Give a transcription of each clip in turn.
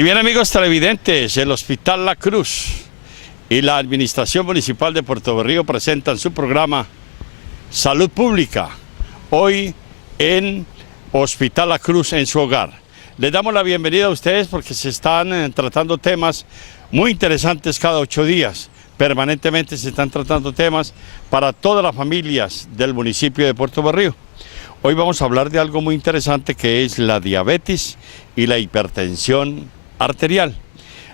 Y bien, amigos televidentes, el Hospital La Cruz y la Administración Municipal de Puerto Berrío presentan su programa Salud Pública, hoy en Hospital La Cruz en su hogar. Les damos la bienvenida a ustedes porque se están tratando temas muy interesantes cada 8 días. Permanentemente se están tratando temas para todas las familias del municipio de Puerto Berrío. Hoy vamos a hablar de algo muy interesante que es la diabetes y la hipertensión arterial.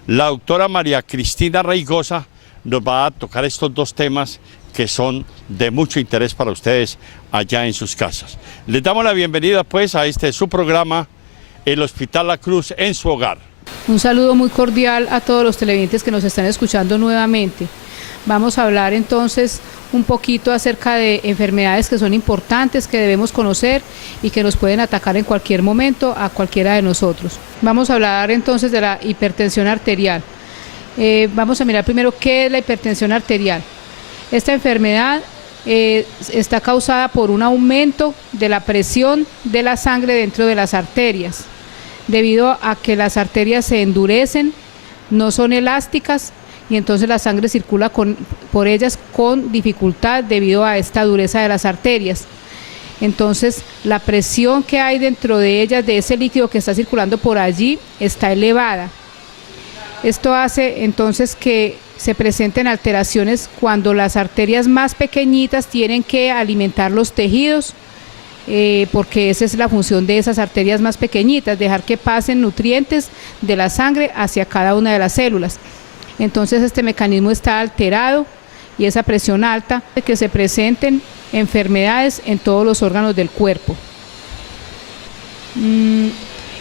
La doctora María Cristina Reigosa nos va a tocar estos dos temas que son de mucho interés para ustedes allá en sus casas. Les damos la bienvenida pues a su programa, el Hospital La Cruz en su hogar. Un saludo muy cordial a todos los televidentes que nos están escuchando nuevamente. Vamos a hablar entonces un poquito acerca de enfermedades que son importantes, que debemos conocer y que nos pueden atacar en cualquier momento a cualquiera de nosotros. Vamos a hablar entonces de la hipertensión arterial. Vamos a mirar primero qué es la hipertensión arterial. Esta enfermedad está causada por un aumento de la presión de la sangre dentro de las arterias, debido a que las arterias se endurecen, no son elásticas, y entonces la sangre circula por ellas con dificultad debido a esta dureza de las arterias. Entonces la presión que hay dentro de ellas, de ese líquido que está circulando por allí, está elevada. Esto hace entonces que se presenten alteraciones cuando las arterias más pequeñitas tienen que alimentar los tejidos, porque esa es la función de esas arterias más pequeñitas, dejar que pasen nutrientes de la sangre hacia cada una de las células. Entonces este mecanismo está alterado y esa presión alta hace que se presenten enfermedades en todos los órganos del cuerpo.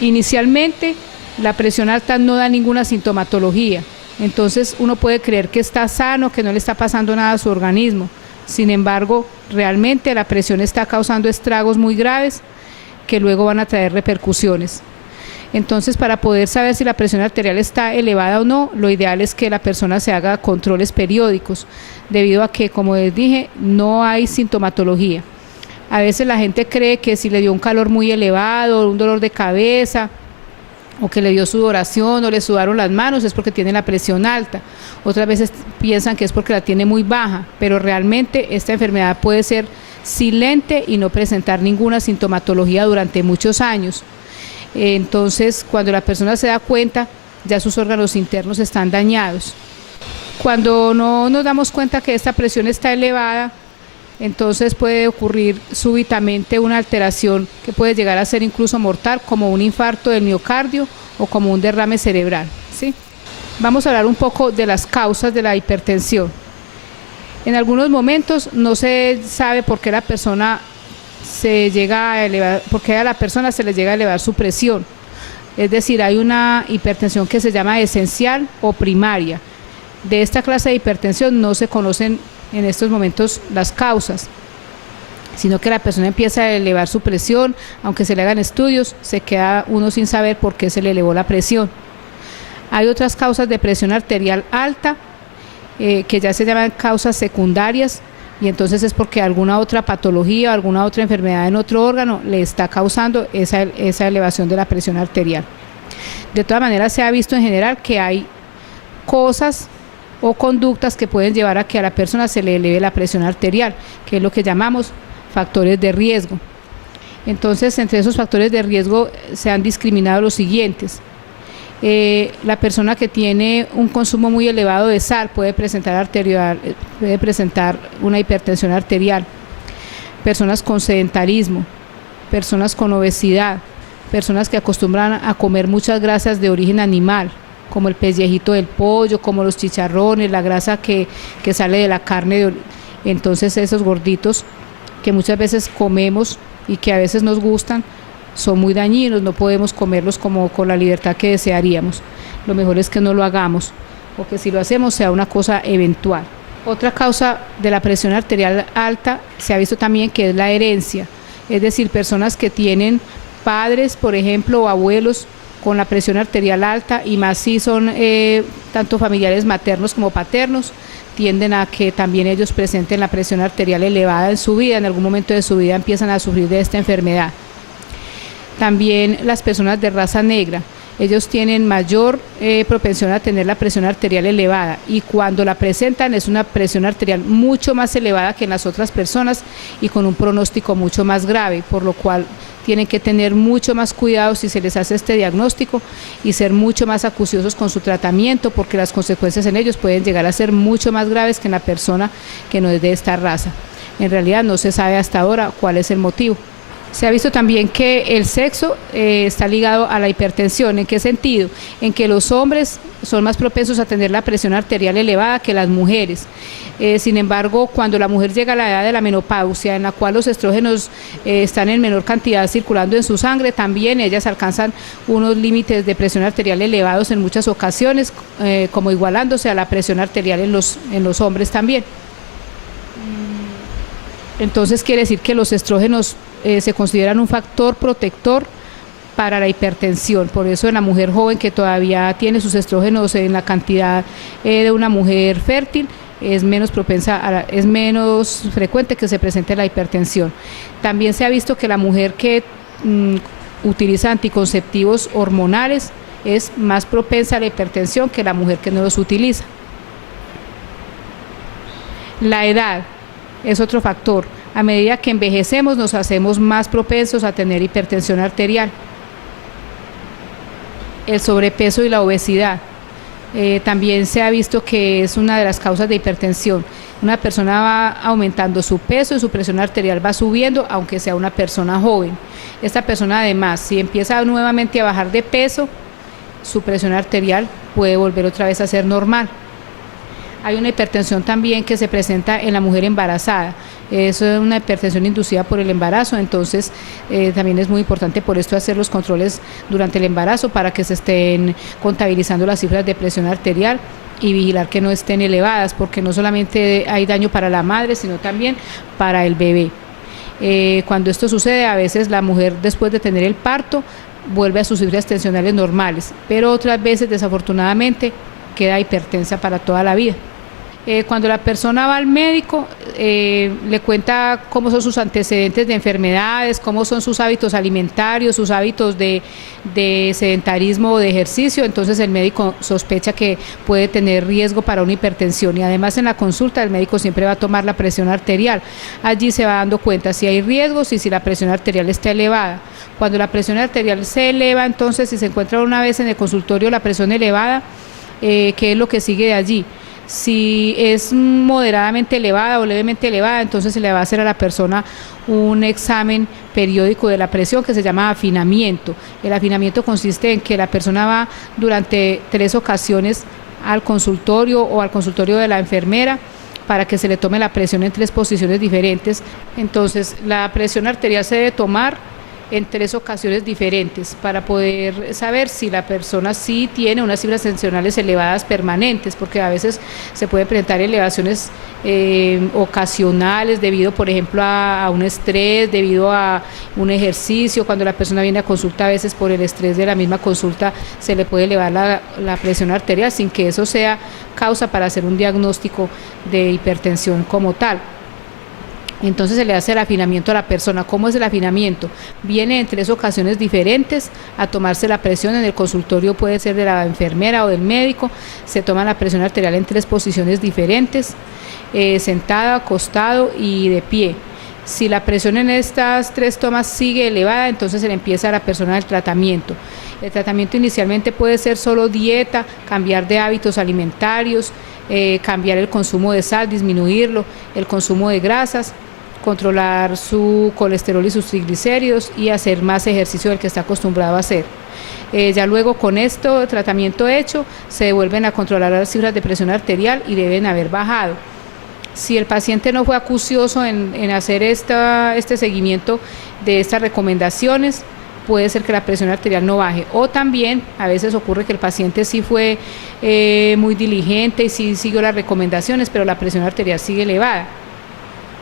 Inicialmente la presión alta no da ninguna sintomatología, entonces uno puede creer que está sano, que no le está pasando nada a su organismo. Sin embargo, realmente la presión está causando estragos muy graves que luego van a traer repercusiones. Entonces, para poder saber si la presión arterial está elevada o no, lo ideal es que la persona se haga controles periódicos, debido a que, como les dije, no hay sintomatología. A veces la gente cree que si le dio un calor muy elevado, un dolor de cabeza, o que le dio sudoración o le sudaron las manos, es porque tiene la presión alta. Otras veces piensan que es porque la tiene muy baja, pero realmente esta enfermedad puede ser silente y no presentar ninguna sintomatología durante muchos años. Entonces, cuando la persona se da cuenta, ya sus órganos internos están dañados. Cuando no nos damos cuenta que esta presión está elevada, entonces puede ocurrir súbitamente una alteración que puede llegar a ser incluso mortal, como un infarto del miocardio o como un derrame cerebral, ¿sí? Vamos a hablar un poco de las causas de la hipertensión. En algunos momentos no se sabe por qué la persona se llega a elevar, porque a la persona se le llega a elevar su presión. Es decir, hay una hipertensión que se llama esencial o primaria. De esta clase de hipertensión no se conocen en estos momentos las causas, sino que la persona empieza a elevar su presión, aunque se le hagan estudios, se queda uno sin saber por qué se le elevó la presión. Hay otras causas de presión arterial alta, que ya se llaman causas secundarias, y entonces es porque alguna otra patología, alguna otra enfermedad en otro órgano le está causando esa elevación de la presión arterial. De todas maneras, se ha visto en general que hay cosas o conductas que pueden llevar a que a la persona se le eleve la presión arterial, que es lo que llamamos factores de riesgo. Entonces, entre esos factores de riesgo se han discriminado los siguientes. La persona que tiene un consumo muy elevado de sal puede presentar una hipertensión arterial. Personas con sedentarismo, personas con obesidad, personas que acostumbran a comer muchas grasas de origen animal, como el pellejito del pollo, como los chicharrones, la grasa que sale de la carne. Entonces esos gorditos que muchas veces comemos y que a veces nos gustan, son muy dañinos, no podemos comerlos como con la libertad que desearíamos. Lo mejor es que no lo hagamos, o que si lo hacemos sea una cosa eventual. Otra causa de la presión arterial alta se ha visto también que es la herencia, es decir, personas que tienen padres, por ejemplo, o abuelos con la presión arterial alta, y más si son tanto familiares maternos como paternos, tienden a que también ellos presenten la presión arterial elevada en su vida, en algún momento de su vida empiezan a sufrir de esta enfermedad. También las personas de raza negra, ellos tienen mayor propensión a tener la presión arterial elevada, y cuando la presentan es una presión arterial mucho más elevada que en las otras personas y con un pronóstico mucho más grave, por lo cual tienen que tener mucho más cuidado si se les hace este diagnóstico y ser mucho más acuciosos con su tratamiento, porque las consecuencias en ellos pueden llegar a ser mucho más graves que en la persona que no es de esta raza. En realidad no se sabe hasta ahora cuál es el motivo. Se ha visto también que el sexo está ligado a la hipertensión. ¿En qué sentido? En que los hombres son más propensos a tener la presión arterial elevada que las mujeres. Sin embargo, cuando la mujer llega a la edad de la menopausia, en la cual los estrógenos están en menor cantidad circulando en su sangre, también ellas alcanzan unos límites de presión arterial elevados en muchas ocasiones, como igualándose a la presión arterial en los hombres también. Entonces quiere decir que los estrógenos se consideran un factor protector para la hipertensión. Por eso en la mujer joven que todavía tiene sus estrógenos en la cantidad de una mujer fértil, es menos propensa es menos frecuente que se presente la hipertensión. También se ha visto que la mujer que utiliza anticonceptivos hormonales es más propensa a la hipertensión que la mujer que no los utiliza. La edad es otro factor. A medida que envejecemos nos hacemos más propensos a tener hipertensión arterial. El sobrepeso y la obesidad. También se ha visto que es una de las causas de hipertensión. Una persona va aumentando su peso y su presión arterial va subiendo, aunque sea una persona joven. Esta persona además, si empieza nuevamente a bajar de peso, su presión arterial puede volver otra vez a ser normal. Hay una hipertensión también que se presenta en la mujer embarazada. Eso es una hipertensión inducida por el embarazo, entonces también es muy importante por esto hacer los controles durante el embarazo para que se estén contabilizando las cifras de presión arterial y vigilar que no estén elevadas, porque no solamente hay daño para la madre, sino también para el bebé. Cuando esto sucede, a veces la mujer después de tener el parto vuelve a sus cifras tensionales normales, pero otras veces desafortunadamente queda hipertensa para toda la vida. Cuando la persona va al médico, le cuenta cómo son sus antecedentes de enfermedades, cómo son sus hábitos alimentarios, sus hábitos de sedentarismo o de ejercicio, entonces el médico sospecha que puede tener riesgo para una hipertensión, y además en la consulta el médico siempre va a tomar la presión arterial. Allí se va dando cuenta si hay riesgos y si la presión arterial está elevada. Cuando la presión arterial se eleva, entonces si se encuentra una vez en el consultorio la presión elevada, ¿qué es lo que sigue de allí? Si es moderadamente elevada o levemente elevada, entonces se le va a hacer a la persona un examen periódico de la presión que se llama afinamiento. El afinamiento consiste en que la persona va durante 3 ocasiones al consultorio o al consultorio de la enfermera para que se le tome la presión en 3 posiciones diferentes. Entonces la presión arterial se debe tomar en 3 ocasiones diferentes para poder saber si la persona sí tiene unas cifras tensionales elevadas permanentes, porque a veces se pueden presentar elevaciones ocasionales debido, por ejemplo, a un estrés, debido a un ejercicio. Cuando la persona viene a consulta, a veces por el estrés de la misma consulta se le puede elevar la presión arterial sin que eso sea causa para hacer un diagnóstico de hipertensión como tal. Entonces se le hace el afinamiento a la persona. ¿Cómo es el afinamiento? Viene en 3 ocasiones diferentes a tomarse la presión. En el consultorio puede ser de la enfermera o del médico. Se toma la presión arterial en 3 posiciones diferentes, sentada, acostado y de pie. Si la presión en estas 3 tomas sigue elevada, entonces se le empieza a la persona el tratamiento. El tratamiento inicialmente puede ser solo dieta, cambiar de hábitos alimentarios, cambiar el consumo de sal, disminuirlo, el consumo de grasas, controlar su colesterol y sus triglicéridos y hacer más ejercicio del que está acostumbrado a hacer. Ya luego con esto, tratamiento hecho, se vuelven a controlar las cifras de presión arterial y deben haber bajado. Si el paciente no fue acucioso en hacer este seguimiento de estas recomendaciones, puede ser que la presión arterial no baje, o también a veces ocurre que el paciente sí fue muy diligente y sí siguió las recomendaciones, pero la presión arterial sigue elevada.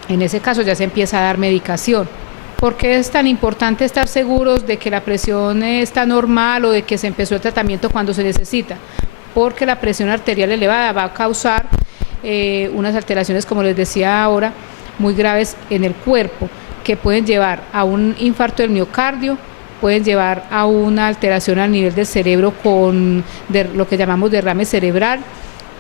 En ese caso ya se empieza a dar medicación. ¿Por qué es tan importante estar seguros de que la presión está normal o de que se empezó el tratamiento cuando se necesita? Porque la presión arterial elevada va a causar unas alteraciones, como les decía ahora, muy graves en el cuerpo, que pueden llevar a un infarto del miocardio, pueden llevar a una alteración al nivel del cerebro con lo que llamamos derrame cerebral,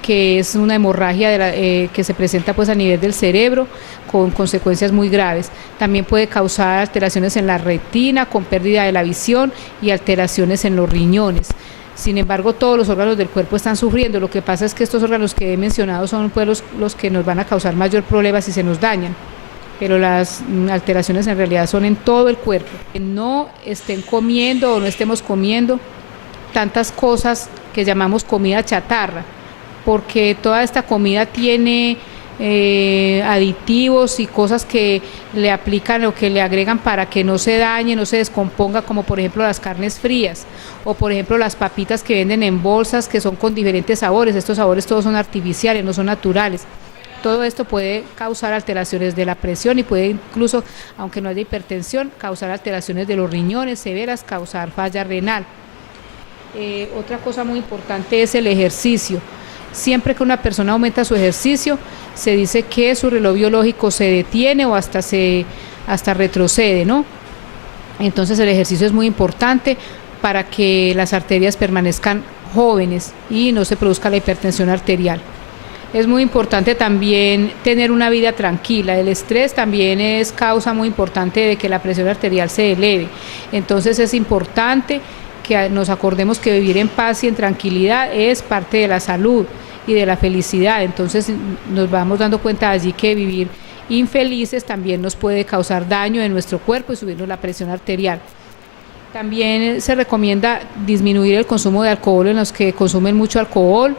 que es una hemorragia que se presenta pues a nivel del cerebro con consecuencias muy graves. También puede causar alteraciones en la retina con pérdida de la visión y alteraciones en los riñones. Sin embargo, todos los órganos del cuerpo están sufriendo. Lo que pasa es que estos órganos que he mencionado son pues, los que nos van a causar mayor problema si se nos dañan, pero las alteraciones en realidad son en todo el cuerpo. Que no estén comiendo o no estemos comiendo tantas cosas que llamamos comida chatarra, porque toda esta comida tiene aditivos y cosas que le aplican o que le agregan para que no se dañe, no se descomponga, como por ejemplo las carnes frías o por ejemplo las papitas que venden en bolsas que son con diferentes sabores. Estos sabores todos son artificiales, no son naturales. Todo esto puede causar alteraciones de la presión y puede incluso, aunque no haya hipertensión, causar alteraciones de los riñones severas, causar falla renal. Otra cosa muy importante es el ejercicio. Siempre que una persona aumenta su ejercicio, se dice que su reloj biológico se detiene o hasta retrocede, ¿no? Entonces el ejercicio es muy importante para que las arterias permanezcan jóvenes y no se produzca la hipertensión arterial. Es muy importante también tener una vida tranquila. El estrés también es causa muy importante de que la presión arterial se eleve. Entonces es importante que nos acordemos que vivir en paz y en tranquilidad es parte de la salud y de la felicidad. Entonces nos vamos dando cuenta allí que vivir infelices también nos puede causar daño en nuestro cuerpo y subirnos la presión arterial. También se recomienda disminuir el consumo de alcohol en los que consumen mucho alcohol.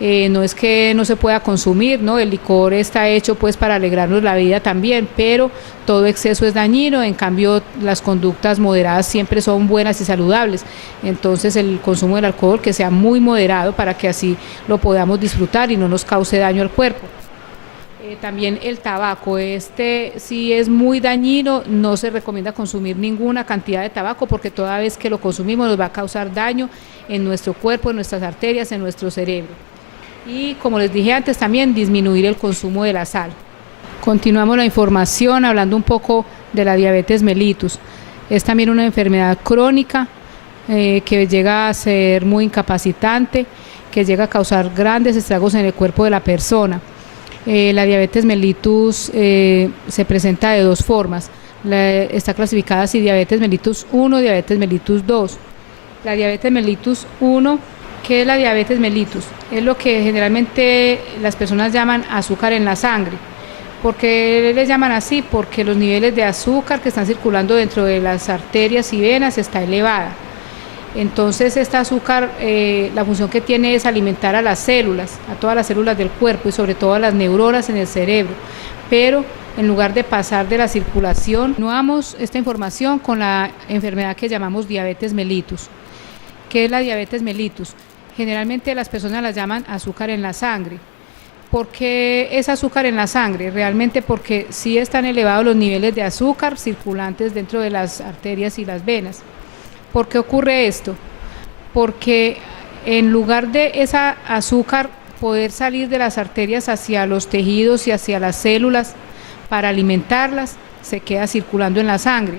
No es que no se pueda consumir, ¿no? El licor está hecho pues para alegrarnos la vida también, pero todo exceso es dañino. En cambio las conductas moderadas siempre son buenas y saludables. Entonces el consumo del alcohol que sea muy moderado para que así lo podamos disfrutar y no nos cause daño al cuerpo. También el tabaco, sí es muy dañino, no se recomienda consumir ninguna cantidad de tabaco porque toda vez que lo consumimos nos va a causar daño en nuestro cuerpo, en nuestras arterias, en nuestro cerebro. Y como les dije antes, también disminuir el consumo de la sal. Continuamos la información hablando un poco de la diabetes mellitus. Es también una enfermedad crónica que llega a ser muy incapacitante, que llega a causar grandes estragos en el cuerpo de la persona. La diabetes mellitus se presenta de dos formas. Está clasificada así: diabetes mellitus 1, diabetes mellitus 2. La diabetes mellitus 1, ¿qué es la diabetes mellitus? Es lo que generalmente las personas llaman azúcar en la sangre. ¿Por qué le llaman así? Porque los niveles de azúcar que están circulando dentro de las arterias y venas está elevada. Entonces este azúcar, la función que tiene es alimentar a las células, a todas las células del cuerpo y sobre todo a las neuronas en el cerebro. Pero en lugar de pasar de la circulación, continuamos esta información con la enfermedad que llamamos diabetes mellitus. ¿Qué es la diabetes mellitus? Generalmente las personas la llaman azúcar en la sangre. ¿Por qué es azúcar en la sangre? Realmente porque sí están elevados los niveles de azúcar circulantes dentro de las arterias y las venas. ¿Por qué ocurre esto? Porque en lugar de esa azúcar poder salir de las arterias hacia los tejidos y hacia las células para alimentarlas, se queda circulando en la sangre.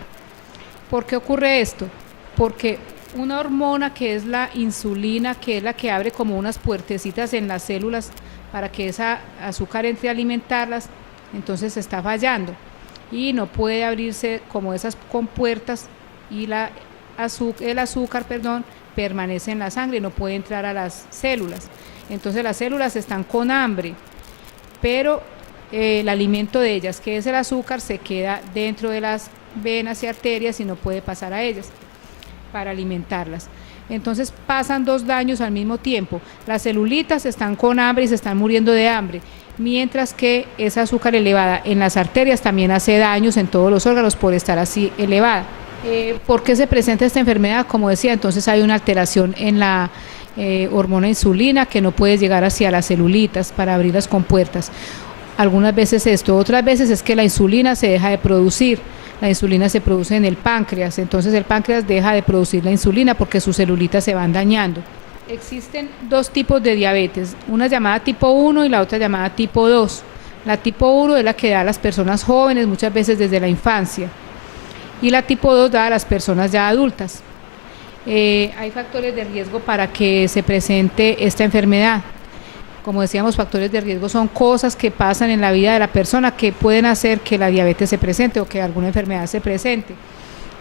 ¿Por qué ocurre esto? Porque una hormona que es la insulina, que es la que abre como unas puertecitas en las células para que esa azúcar entre a alimentarlas, entonces está fallando y no puede abrirse como esas compuertas y el azúcar permanece en la sangre y no puede entrar a las células. Entonces las células están con hambre, pero el alimento de ellas, que es el azúcar, se queda dentro de las venas y arterias y no puede pasar a ellas para alimentarlas. Entonces pasan dos daños al mismo tiempo. Las celulitas están con hambre y se están muriendo de hambre, mientras que esa azúcar elevada en las arterias también hace daños en todos los órganos por estar así elevada. ¿Por qué se presenta esta enfermedad? Como decía, entonces hay una alteración en la hormona insulina que no puede llegar hacia las celulitas para abrir las compuertas. Algunas veces esto, otras veces es que la insulina se deja de producir. La insulina se produce en el páncreas, entonces el páncreas deja de producir la insulina porque sus celulitas se van dañando. Existen dos tipos de diabetes, una llamada tipo 1 y la otra llamada tipo 2. La tipo 1 es la que da a las personas jóvenes, muchas veces desde la infancia. y la tipo 2 dada a las personas ya adultas. Hay factores de riesgo para que se presente esta enfermedad. Como decíamos, factores de riesgo son cosas que pasan en la vida de la persona que pueden hacer que la diabetes se presente o que alguna enfermedad se presente.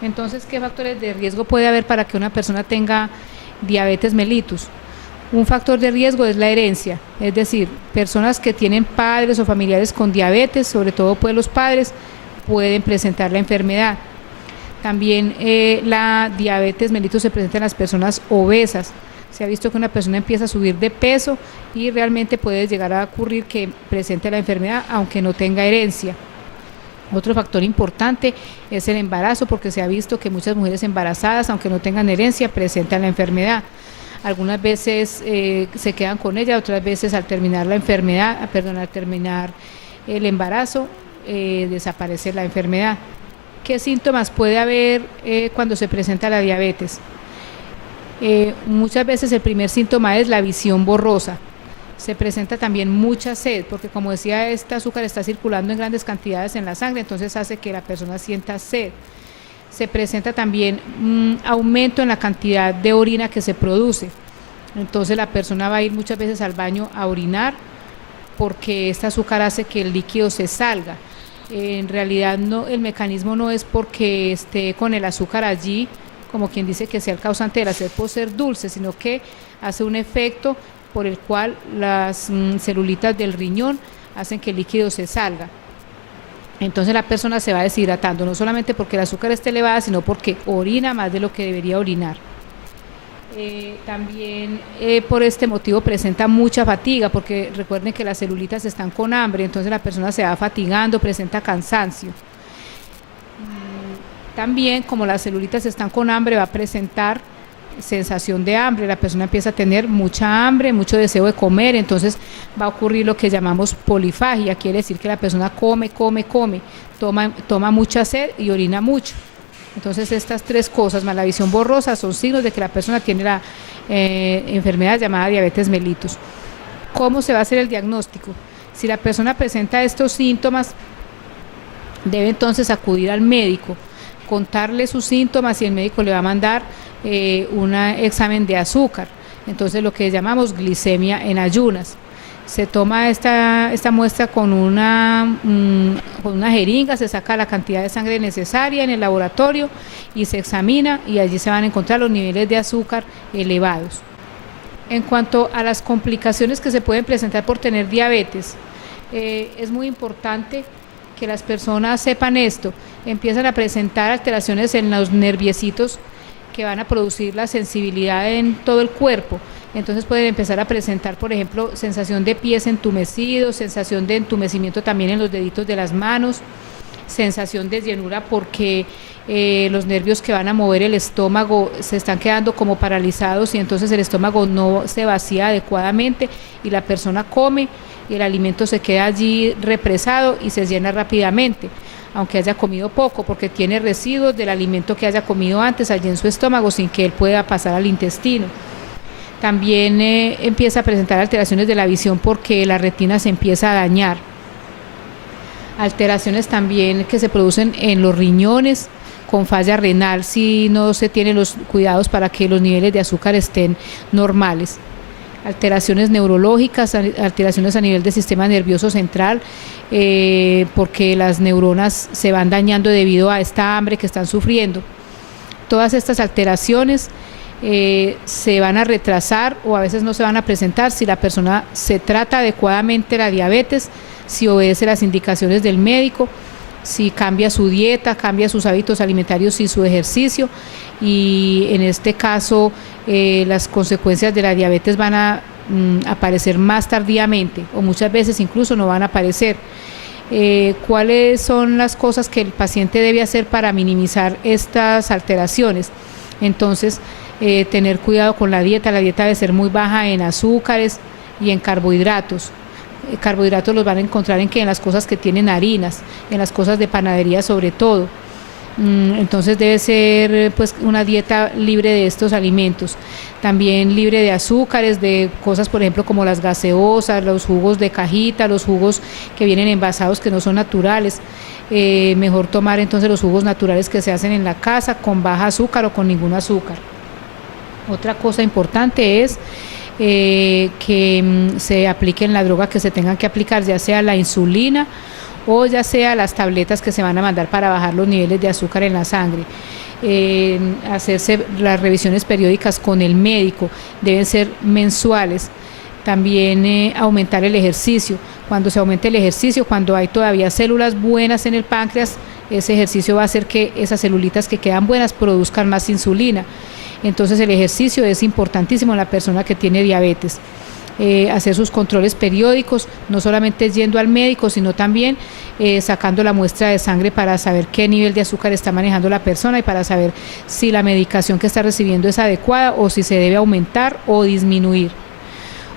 Entonces, ¿qué factores de riesgo puede haber para que una persona tenga diabetes mellitus? Un factor de riesgo es la herencia, es decir, personas que tienen padres o familiares con diabetes, sobre todo pues los padres, pueden presentar la enfermedad. También la diabetes mellitus se presenta en las personas obesas. Se ha visto que una persona empieza a subir de peso y realmente puede llegar a ocurrir que presente la enfermedad aunque no tenga herencia. Otro factor importante es el embarazo, porque se ha visto que muchas mujeres embarazadas, aunque no tengan herencia, presentan la enfermedad. Algunas veces se quedan con ella, otras veces al terminar la enfermedad, al terminar el embarazo, desaparece la enfermedad. ¿Qué síntomas puede haber cuando se presenta la diabetes? Muchas veces el primer síntoma es la visión borrosa. Se presenta también mucha sed, porque como decía, este azúcar está circulando en grandes cantidades en la sangre, entonces hace que la persona sienta sed. Se presenta también un aumento en la cantidad de orina que se produce. Entonces la persona va a ir muchas veces al baño a orinar, porque este azúcar hace que el líquido se salga. En realidad no, el mecanismo no es porque esté con el azúcar allí, como quien dice que sea el causante de la sed por ser dulce, sino que hace un efecto por el cual las celulitas del riñón hacen que el líquido se salga. Entonces la persona se va deshidratando, no solamente porque el azúcar esté elevada, sino porque orina más de lo que debería orinar. También por este motivo presenta mucha fatiga, porque recuerden que las celulitas están con hambre, entonces la persona se va fatigando, presenta cansancio. También, como las celulitas están con hambre, va a presentar sensación de hambre, la persona empieza a tener mucha hambre, mucho deseo de comer, entonces va a ocurrir lo que llamamos polifagia, quiere decir que la persona come, toma mucha sed y orina mucho. Entonces estas tres cosas más la visión borrosa son signos de que la persona tiene la enfermedad llamada diabetes mellitus. ¿Cómo se va a hacer el diagnóstico? Si la persona presenta estos síntomas, debe entonces acudir al médico, contarle sus síntomas y el médico le va a mandar un examen de azúcar, entonces lo que llamamos glicemia en ayunas. Se toma esta muestra con una jeringa, se saca la cantidad de sangre necesaria en el laboratorio y se examina, y allí se van a encontrar los niveles de azúcar elevados. En cuanto a las complicaciones que se pueden presentar por tener diabetes, es muy importante que las personas sepan esto. Empiezan a presentar alteraciones en los nerviecitos que van a producir la sensibilidad en todo el cuerpo. Entonces pueden empezar a presentar, por ejemplo, sensación de pies entumecidos, sensación de entumecimiento también en los deditos de las manos, sensación de llenura porque los nervios que van a mover el estómago se están quedando como paralizados y entonces el estómago no se vacía adecuadamente y la persona come y el alimento se queda allí represado y se llena rápidamente, aunque haya comido poco, porque tiene residuos del alimento que haya comido antes allí en su estómago sin que él pueda pasar al intestino. También empieza a presentar alteraciones de la visión porque la retina se empieza a dañar. Alteraciones también que se producen en los riñones con falla renal si no se tienen los cuidados para que los niveles de azúcar estén normales. Alteraciones neurológicas, alteraciones a nivel del sistema nervioso central, porque las neuronas se van dañando debido a esta hambre que están sufriendo. Todas estas alteraciones se van a retrasar o a veces no se van a presentar si la persona se trata adecuadamente la diabetes, si obedece las indicaciones del médico, si cambia su dieta, cambia sus hábitos alimentarios y su ejercicio, y en este caso las consecuencias de la diabetes van a aparecer más tardíamente o muchas veces incluso no van a aparecer. ¿Cuáles son las cosas que el paciente debe hacer para minimizar estas alteraciones? Entonces, tener cuidado con la dieta debe ser muy baja en azúcares y en carbohidratos. Carbohidratos los van a encontrar en las cosas que tienen harinas, en las cosas de panadería sobre todo. Entonces debe ser pues una dieta libre de estos alimentos, también libre de azúcares, de cosas por ejemplo como las gaseosas, los jugos de cajita, los jugos que vienen envasados que no son naturales. Mejor tomar entonces los jugos naturales que se hacen en la casa con baja azúcar o con ningún azúcar. Otra cosa importante es que se apliquen la droga que se tengan que aplicar, ya sea la insulina o ya sea las tabletas que se van a mandar para bajar los niveles de azúcar en la sangre. Hacerse las revisiones periódicas con el médico, deben ser mensuales. También aumentar el ejercicio. Cuando se aumente el ejercicio, cuando hay todavía células buenas en el páncreas, ese ejercicio va a hacer que esas celulitas que quedan buenas produzcan más insulina. Entonces el ejercicio es importantísimo en la persona que tiene diabetes. Hacer sus controles periódicos, no solamente yendo al médico, sino también sacando la muestra de sangre para saber qué nivel de azúcar está manejando la persona y para saber si la medicación que está recibiendo es adecuada o si se debe aumentar o disminuir.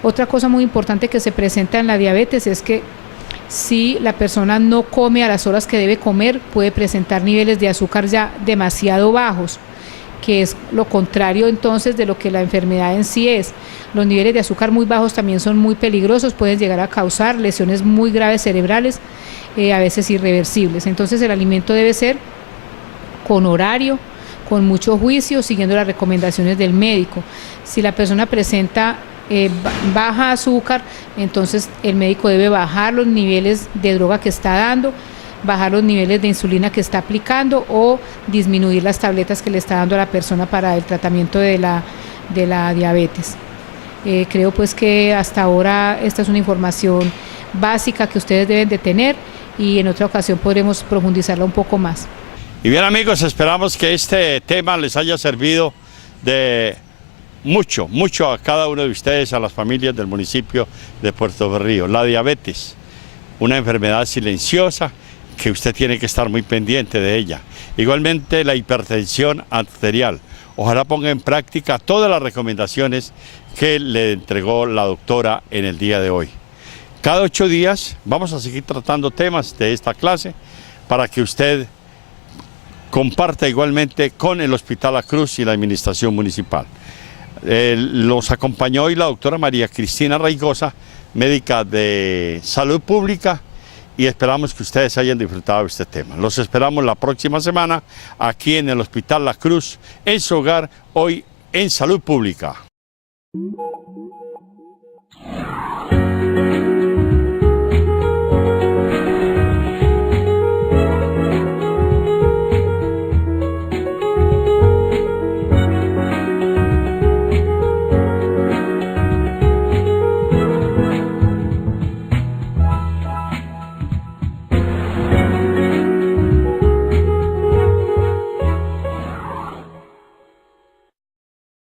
Otra cosa muy importante que se presenta en la diabetes es que si la persona no come a las horas que debe comer, puede presentar niveles de azúcar ya demasiado bajos, que es lo contrario entonces de lo que la enfermedad en sí es. Los niveles de azúcar muy bajos también son muy peligrosos, pueden llegar a causar lesiones muy graves cerebrales, a veces irreversibles. Entonces el alimento debe ser con horario, con mucho juicio, siguiendo las recomendaciones del médico. Si la persona presenta baja azúcar, entonces el médico debe bajar los niveles de droga que está dando, bajar los niveles de insulina que está aplicando o disminuir las tabletas que le está dando a la persona para el tratamiento de la diabetes. Creo pues que hasta ahora esta es una información básica que ustedes deben de tener y en otra ocasión podremos profundizarla un poco más. Y bien amigos, esperamos que este tema les haya servido de mucho a cada uno de ustedes, a las familias del municipio de Puerto Berrío. La diabetes, una enfermedad silenciosa que usted tiene que estar muy pendiente de ella. Igualmente la hipertensión arterial. Ojalá ponga en práctica todas las recomendaciones que le entregó la doctora en el día de hoy. Cada 8 días vamos a seguir tratando temas de esta clase para que usted comparta igualmente con el Hospital La Cruz y la Administración Municipal. Los acompañó hoy la doctora María Cristina Raigosa, médica de salud pública, y esperamos que ustedes hayan disfrutado de este tema. Los esperamos la próxima semana aquí en el Hospital La Cruz, en su hogar, hoy en Salud Pública.